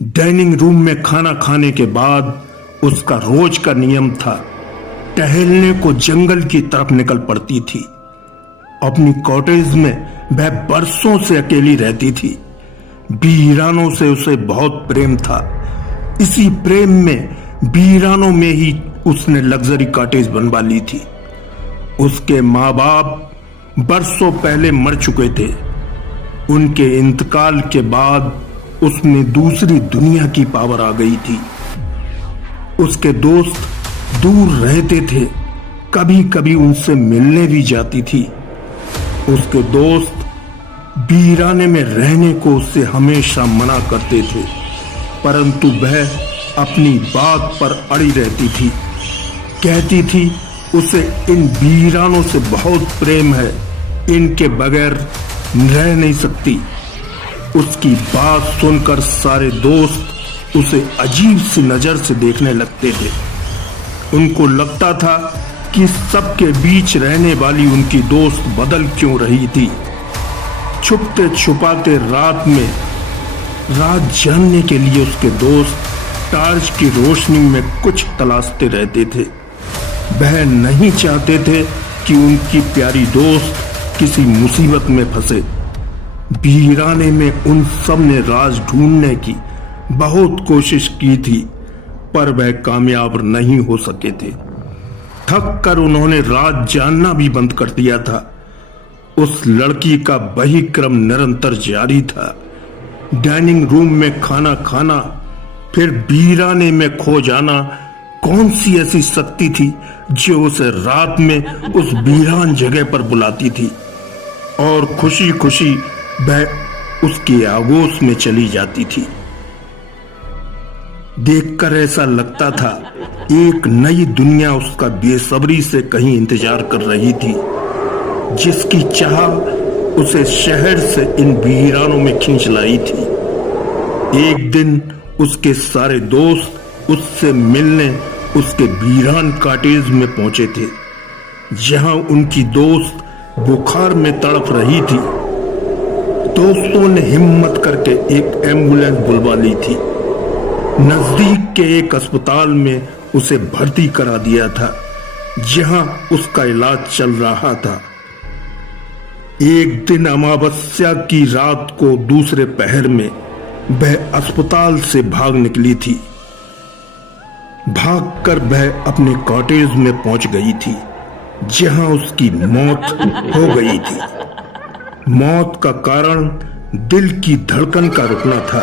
Dining room में खाना खाने के बाद उसका रोज का नियम था टहलने को जंगल की तरफ निकल पड़ती थी। अपनी कॉटेज में वह बरसों से अकेली रहती थी। वीरानों से उसे बहुत प्रेम था। इसी प्रेम में वीरानों में ही उसने लग्जरी कॉटेज बनवा ली थी। उसके माँ बाप बरसों पहले मर चुके थे। उनके इंतकाल के बाद उसमें दूसरी दुनिया की पावर आ गई थी। उसके दोस्त दूर रहते थे, कभी कभी उनसे मिलने भी जाती थी। उसके दोस्त वीराने में रहने को उससे हमेशा मना करते थे, परंतु वह अपनी बात पर अड़ी रहती थी। कहती थी उसे इन वीरानों से बहुत प्रेम है, इनके बगैर रह नहीं सकती। उसकी बात सुनकर सारे दोस्त उसे अजीब सी नजर से देखने लगते थे। उनको लगता था कि सबके बीच रहने वाली उनकी दोस्त बदल क्यों रही थी। छुपते छुपाते रात जानने के लिए उसके दोस्त टार्च की रोशनी में कुछ तलाशते रहते थे। वह नहीं चाहते थे कि उनकी प्यारी दोस्त किसी मुसीबत में फंसे। वीराने में उन सब ने राज ढूंढने की बहुत कोशिश की थी, पर वह कामयाब नहीं हो सके थे। थक कर उन्होंने राज जानना भी बंद कर दिया था। उस लड़की का वही क्रम निरंतर जारी था। डाइनिंग रूम में खाना खाना, फिर वीराने में खो जाना। कौन सी ऐसी शक्ति थी जो उसे रात में उस वीरान जगह पर बुलाती थी और खुशी खुशी वह उसके आगोश में चली जाती थी। देखकर ऐसा लगता था एक नई दुनिया उसका बेसब्री से कहीं इंतजार कर रही थी, जिसकी चाह उसे शहर से इन वीरानों में खींच लाई थी। एक दिन उसके सारे दोस्त उससे मिलने उसके वीरान कॉटेज में पहुंचे थे, जहां उनकी दोस्त बुखार में तड़प रही थी। दोस्तों ने हिम्मत करके एक एम्बुलेंस बुलवा ली थी। नजदीक के एक अस्पताल में उसे भर्ती करा दिया था, जहां उसका इलाज चल रहा था। एक दिन अमावस्या की रात को दूसरे पहर में वह अस्पताल से भाग निकली थी। भागकर वह अपने कॉटेज में पहुंच गई थी, जहां उसकी मौत हो गई थी। मौत का कारण दिल की धड़कन का रुकना था।